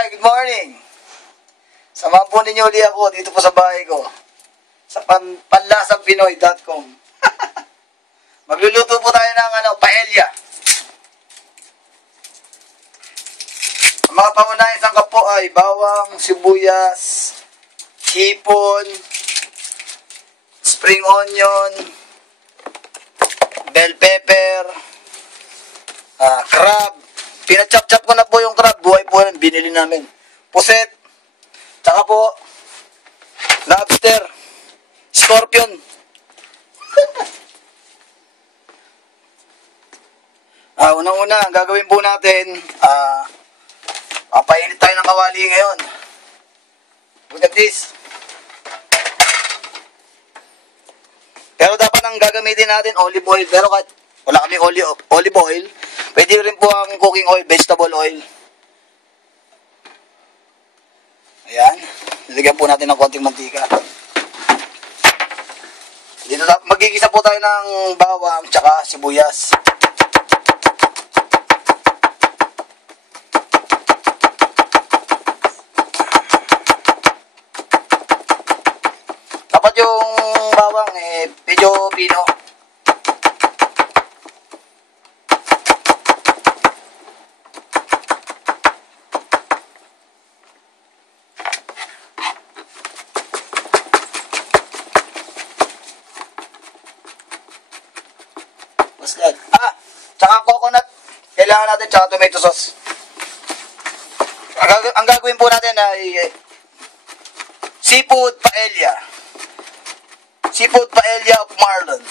Hi, good morning. Samahan po ninyo ulit ako dito po sa bahay ko. Sa panlasangpinoy.com. Magluluto po tayo ng paella. Ang mga pangunahing sangkap po ay bawang, sibuyas, hipon, spring onion, bell pepper, crab. Pinachop-chop ko na po yung crab. Buhay po yan. Binili namin. Puset. Tsaka po, lobster. Scorpion. Unang-una, ang gagawin po natin, papainit tayo ng kawali ngayon. Look at this. Pero dapat ang gagamitin natin, olive oil. Pero kahit wala kami olive oil, pwede rin po ang cooking oil, vegetable oil. Ayan. Lagyan po natin ng konting mantika. Dito magigisa po tayo ng bawang tsaka sibuyas. Dapat yung bawang medyo pino. What's that? Tsaka coconut. Kailangan natin tsaka tomato sauce. Ang gagawin po natin ay seafood paella. Seafood paella of Marlon.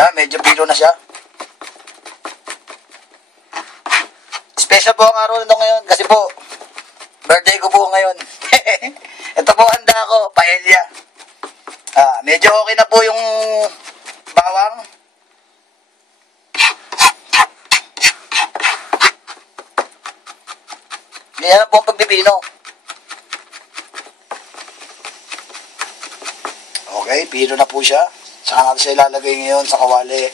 Yan, medyo pilo na siya. Special po ang araw nito ngayon kasi po birthday ko po ngayon. Ito po handa ko, paella. Medyo okay na po yung bawang. Ganyan po ang pagpipino. Okay, pino na po siya. Saka natin siya ilalagay ngayon sa kawali.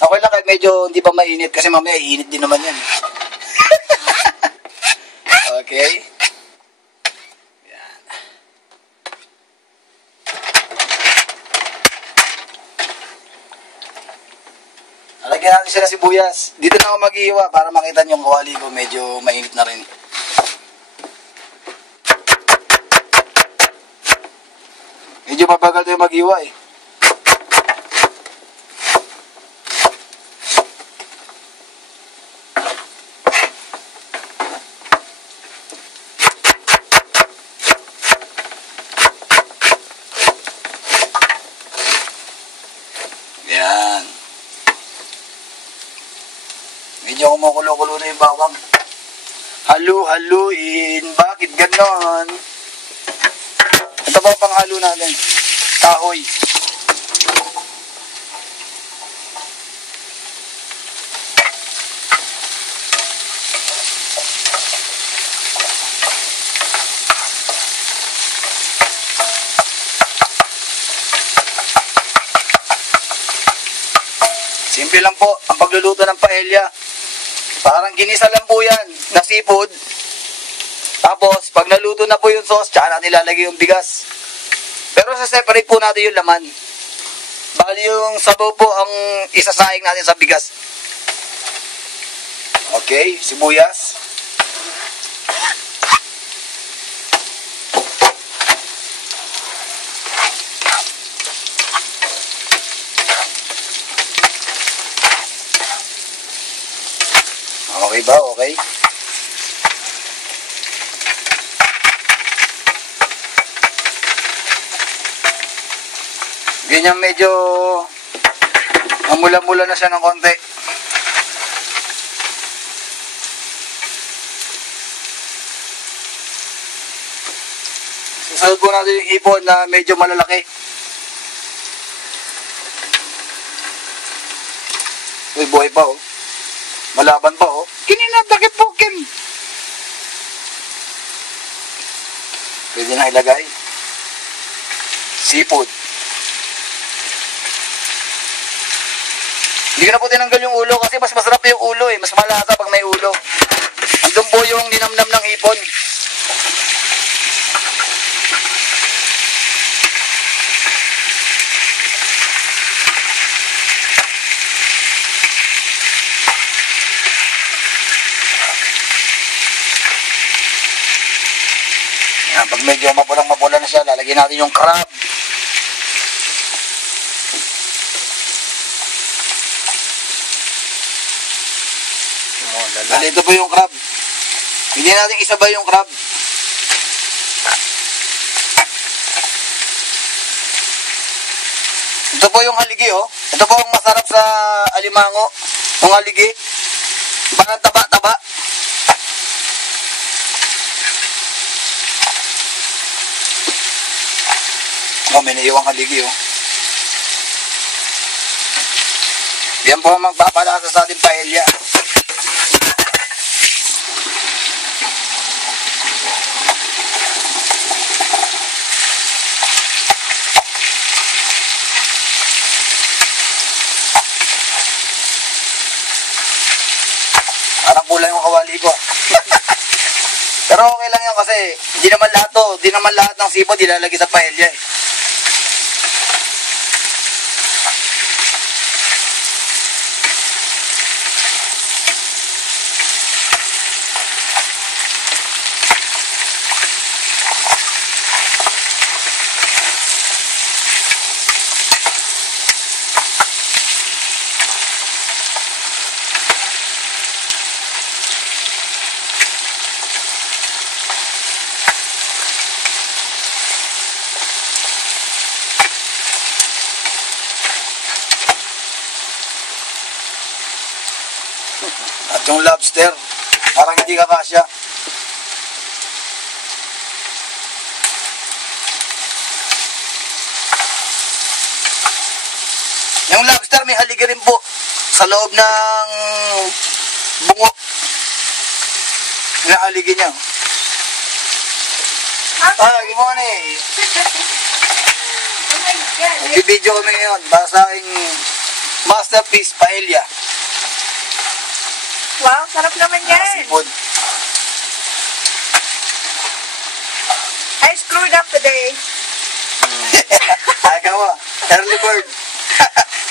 Okay lang kahit medyo hindi pa mainit kasi mamaya iinit din naman yan. Okay. Yan. Lagyan natin siya ng sibuyas. Dito na ako mag-iiwa para makita niyo yung kawali ko. Medyo mainit na rin. Medyo mabagal tayo mag-iwa eh. Yan. Medyo kumukulo-kulo na yung bawang. Halu-haluin. Bakit ganon? Ito pa pang halo natin. Kahoy. Simple lang po ang pagluluto ng paella. Parang ginisa lang po yan na seafood. Tapos, pag naluto na po yung sauce, tsaka natin ilalagay yung bigas. Pero sa separate po natin yung laman. Bali yung sabaw po ang isasaing natin sa bigas. Okay, sibuyas. Okay ba? Okay. Ganyan medyo mamula-mula na siya ng konti. Susunod po natin yung hipon na medyo malalaki. Uy, buhay pa oh. Malaban pa oh. Kininadakit po, Kim. Pwede na ilagay. seafood. Hindi ko na po tinanggal yung ulo kasi mas masarap yung ulo eh. Mas malasa pag may ulo. Andun po yung ninamnam ng hipon. Yan, pag medyo mapulang-mapula na siya, lalagyan natin yung crab. Dali, ito po yung crab. Hindi natin isabay yung crab. Ito po yung haligi, oh. Ito po ang masarap sa alimango. Yung haligi. Parang taba-taba. Oh, may naiwang haligi, oh. Yan po ang magpapalasa sa ating paella. Parang kulang yung kawali ko. Pero okay lang yan kasi di naman lahat ng sipot ilalagay sa paella eh. At yung lobster, parang hindi kakasya. Yung lobster may haligi rin po sa loob ng bungo. Yung haligi niya. Good morning. Oh my God. Bibidyo kami ngayon para sa aking masterpiece paella. Wow, sarap naman yan. Seafood. I screwed up today. Ay, kawa. Early bird.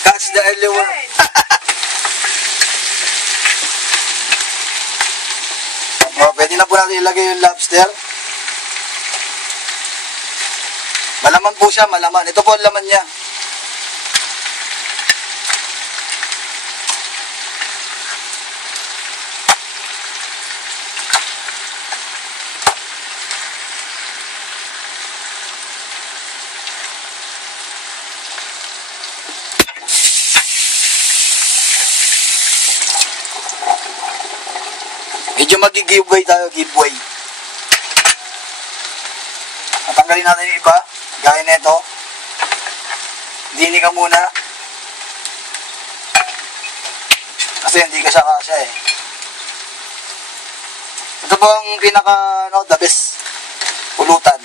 Catch the early worm. Oh, pwede na po natin ilagay yung lobster. Malaman po siya, malaman. Ito po ang laman niya. Medyo mag-giveaway tayo, giveaway. Natanggalin natin yung iba, gaya nito. Dini ka muna. Kasi hindi ka siya kasya eh. Ito po ang pinaka, the best pulutan.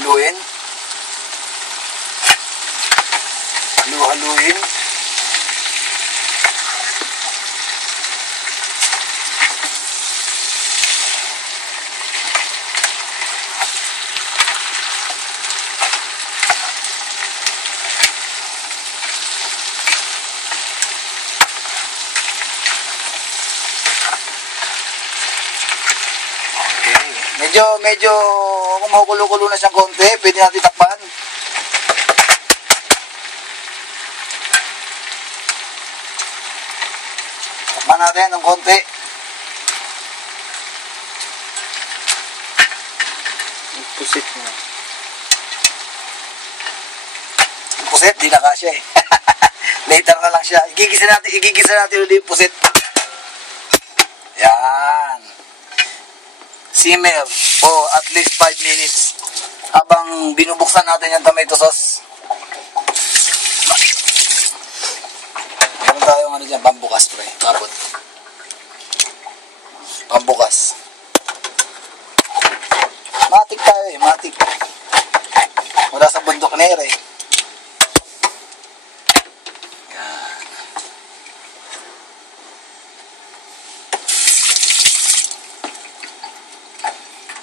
Haluin. Haluin. Medyo kumukulo-kulo na siyang konti, pwede natin takpan. Takpan natin ng konti. Pusit na. Pusit, di na kasya eh. Later na lang siya. Igigisa natin ulit yung pusit. Yan. Simmer for at least 5 minutes habang binubuksan natin yung tomato sauce. Meron tayong ano dyan, pambukas, pre. Kapot. Pambukas. Matik tayo eh, matik. Wala sa bundok na eh. Yan.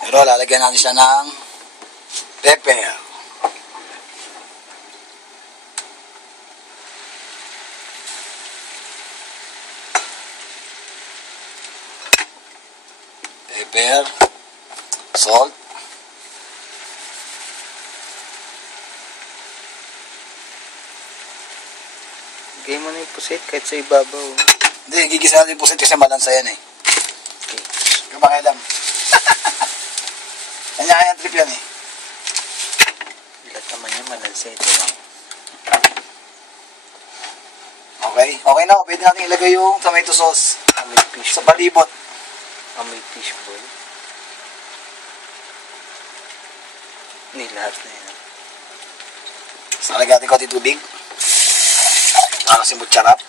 Pero lalagyan natin siya ng pepper. Pepper, salt, Lagay mo na yung pusit kahit sa ibabaw. hindi, gigisa natin yung pusit kasi malansa yan eh. Okay. Kapakialam. Kanya-kaya trip yan eh. Lahat naman yung malansa ito lang. Okay, okay na. Pwede natin ilagay yung tomato sauce Amoy fish. sa palibot. Amoy fish ball. Hindi lahat na yan. So, lagyan natin konti tubig. Para kasi mutsarap.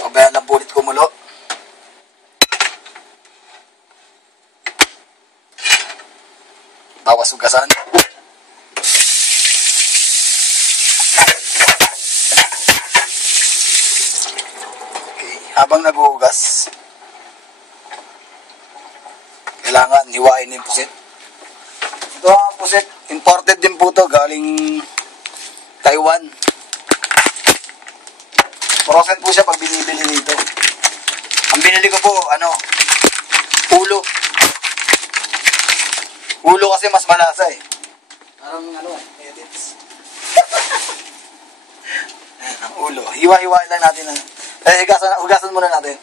Pabayaan lang po ulit kumulo. Bawas ugasan. Habang naghuhugas, kailangan hiwain yung pusit. Ito ang pusit, imported din po to galing Taiwan. Frozen po siya pag binibili dito. Ang binili ko po, ulo. Ulo kasi mas malasa eh. Parang edits. Ang ulo. Hiwa-hiwain lang natin hugasan muna natin.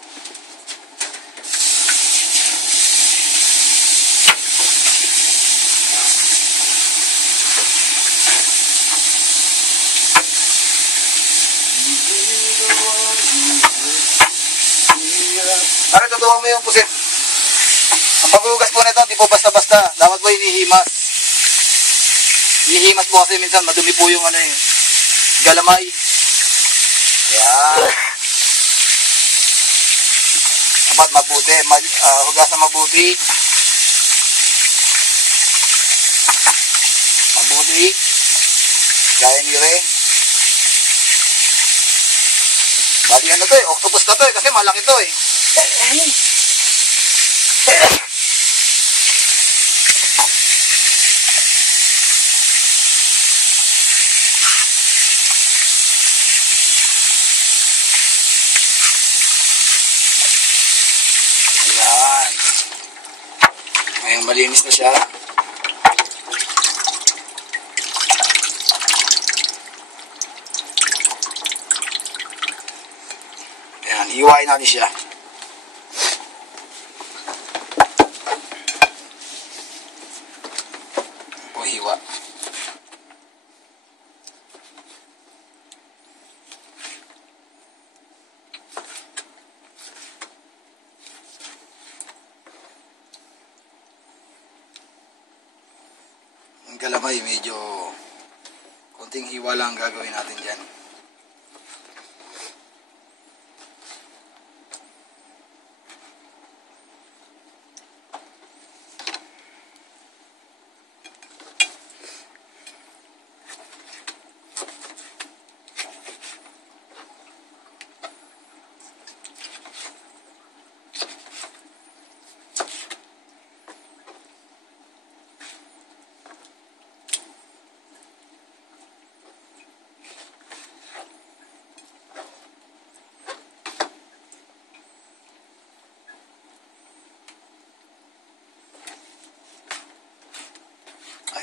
Bakit tutuwa mo yung pusit? Ang paghugas po nito, hindi po basta-basta. Dapat po hinihimas. Hinihimas po kasi minsan madumi po yung galamay. Yan. Dapat mabuti. Hugasan mabuti. Mabuti. Gaya ni Re. Bali to eh. Octopus na to eh. Kasi malaki to eh. Ayan. Ngayon malinis na siya. Ayan, hiwain natin siya. O hiwa. Ang galamay, medyo konting hiwa lang gagawin natin dyan.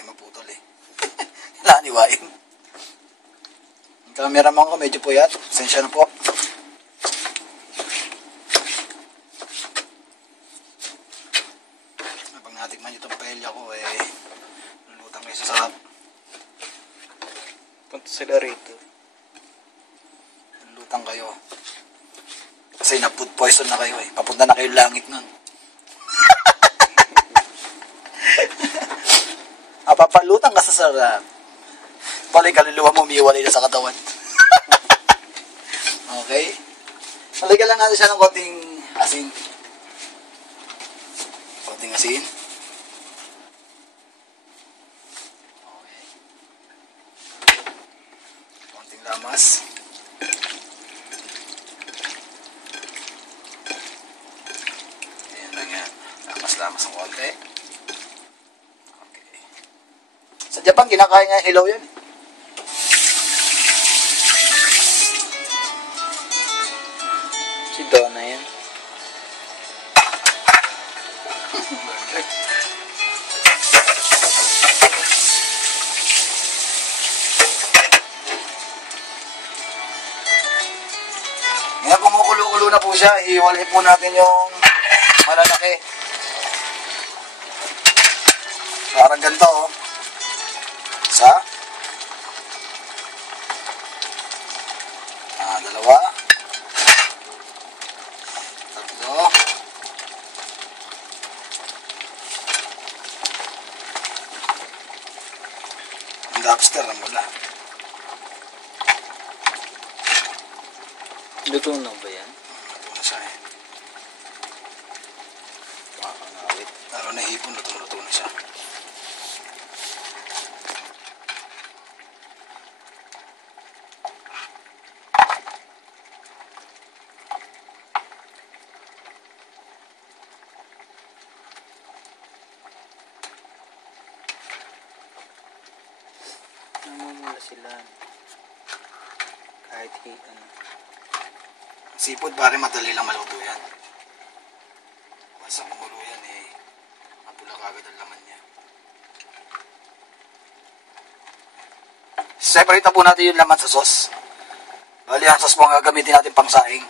Maputol eh. Laniwain. Ang cameraman ko medyo puyat. Pasensya na po. Pag natikman itong paella ko lulutang kayo sa sarap. Punta sila rito. Lulutang kayo. Kasi kasi na food poison na kayo eh. Papunta na kayo langit nun. Papalutang ka sa sarap. Pala yung kaluluwa mo, umiiwalay na sa katawan. Okay? Nalagyan lang natin siya ng konting asin. Konting asin. Okay. Konting lamas. Ayan lang yan. Lamas-lamas ng konti. Okay. Sa Japan, kinakain nga hilaw yan. Si Donna yan. Ngayon kumukulo-kulo na po siya, iwalhin po natin yung malalaki. Parang ganito oh. Isa. Dalawa. Tatlo. Ang lobster na mula. Luto na ba yan? Luto na siya eh. Makakangawit. Lalo na hipon, luto na siya. Namumula sila. Kahit ano. Seafood pare, madali lang maluto yan. Basta kumulo yan eh. Mapula kagad ang laman niya. Separate na po natin yung laman sa sauce. Bali, ang sauce po ang gagamitin natin pang saing.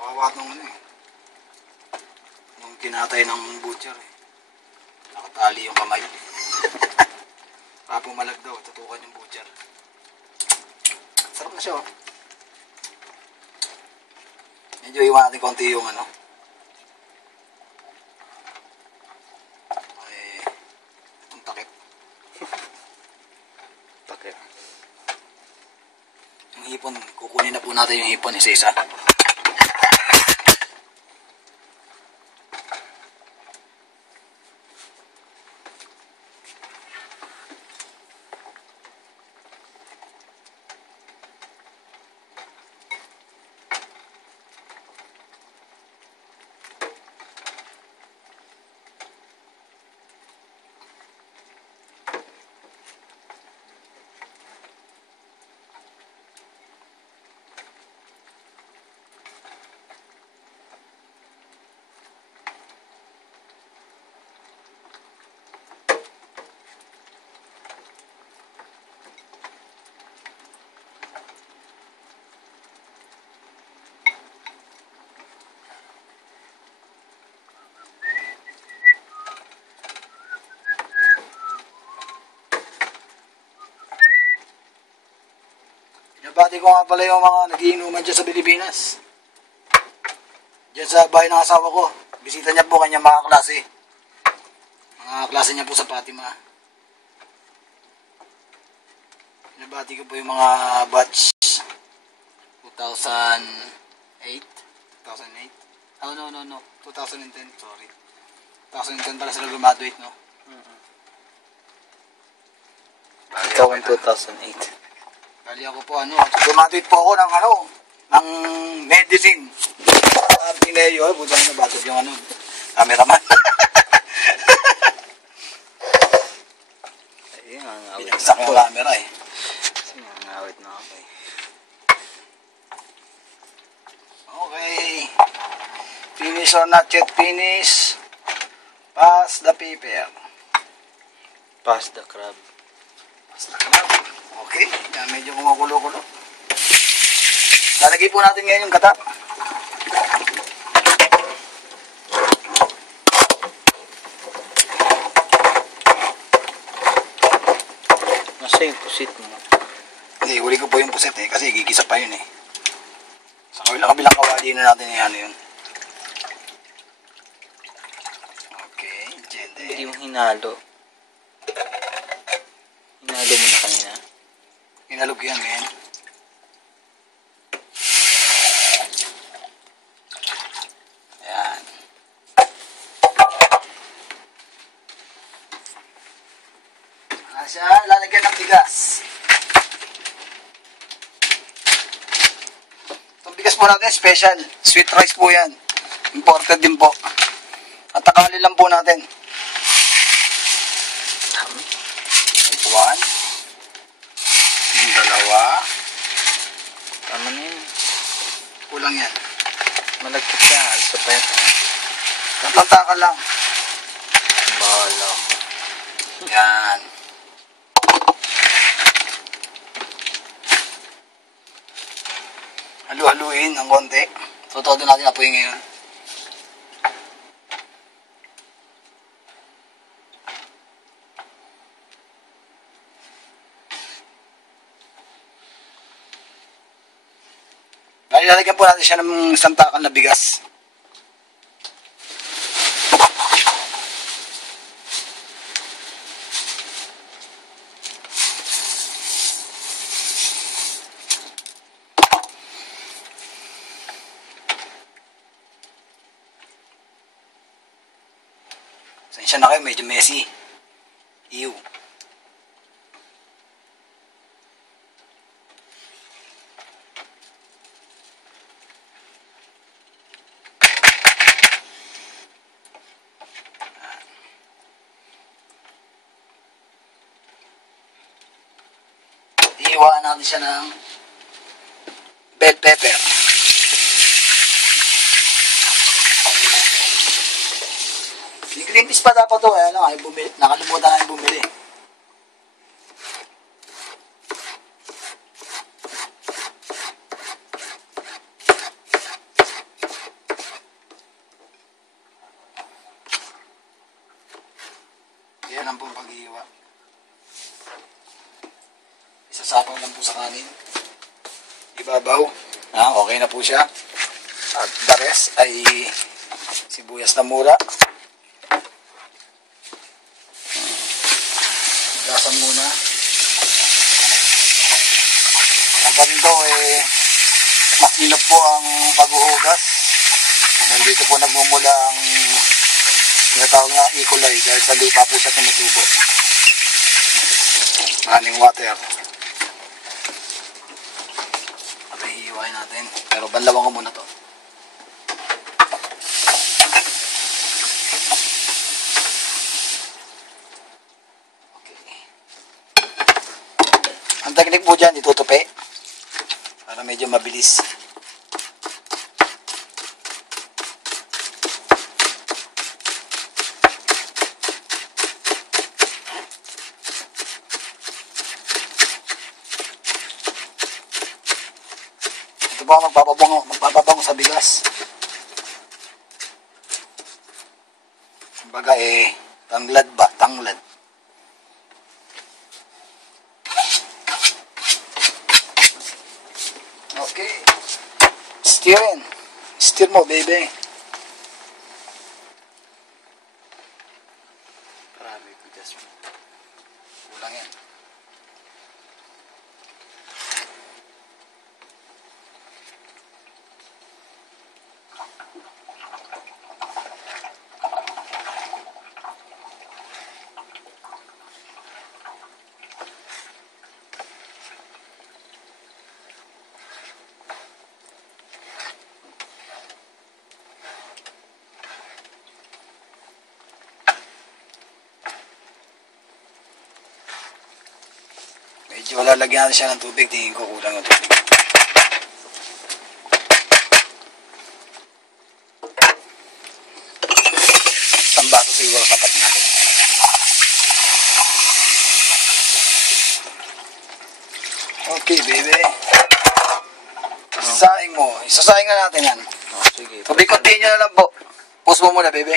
Kawawa nung ano eh. Nung kinatay ng butcher eh. Nakatali yung kamay. Para pumalag daw, tutukan yung butcher. Sarap na siya oh. Medyo iwan natin konti yung ano. Okay. Ang takip. Takip. Yung hipon, kukunin na po natin yung hipon isa-isa. Nabati ko nga pala yung mga nagiinuman dyan sa Pilipinas. Dyan sa bahay ng asawa ko. Bisita niya po kanyang mga klase. Mga klase niya po sa Fatima. Nabati ko po yung mga batch 2008. 2008? Oh, no. 2010, sorry. 2010 pala sila graduate, no? Ikaw ang 2008. Bali ako po, graduate po ako ng medicine. Pineo, buta na nabatid yung cameraman. Ayun, ngawit Binagsak na yung ako. camera eh. Kasi ngawit na ako eh. Okay. Finish or not yet finish. Pass the paper. Pass the crab. Okay, yan, medyo kumukulo-kulo. Lalagay po natin ngayon yung gata. Nasa yung pusit mo. Hindi, huli ko po yung puset kasi gigisa pa yun Sa kabilang kawali na natin yan yun. Okay, Hindi jende. mo hinalo. Hinalo mo na kanina. Inalog yan, men. Ayan. Siya, lalagyan ng bigas. Itong bigas po natin, special. Sweet rice po yan. Imported din po. At takali lang po natin. Dami. One. Yung dalawa. Tama na yun. Kulang yan. Malagkit ka. Alsa pa yan. Tatantakan lang. Bahala ko. Yan. Halu-haluin ng konti. Tutodo natin apoy ngayon. Lalagyan po natin siya ng santakan na bigas. Sensya na kayo, medyo messy. Ew. Iiwaan natin siya ng bell pepper. May green peas pa dapat to. Ano, ay bumili. Nakalimutan na bumili. Yan ang pong pag-iiwa. Isasapaw lang po sa kanin. Ibabaw. Okay na po siya. At the rest ay sibuyas na mura. Gasan muna. Kapag ito masinop po ang pag-uugas. Nandito po nagmumula ang tinatawag na E. coli dahil sa lupa po siya tumutubo. Maraming water. Hihiwain natin. Pero banlawan ko muna to. Okay. Ang teknik po dyan, itutupi. Para medyo mabilis. Ito po magpapabango sa bigas. Kumbaga tanglad ba? Tanglad. Okay. Stir mo, baby. Marami bigas mo. Kulang yan. Medyo lalagyan natin siya ng tubig. Tingin ko kulang ng tubig. Isang baso Siguro kapat na. Okay, baby. Isasaing mo. Isasaing na natin yan. Oh, sige. Sabi, continue na lang po. Pause mo muna, baby.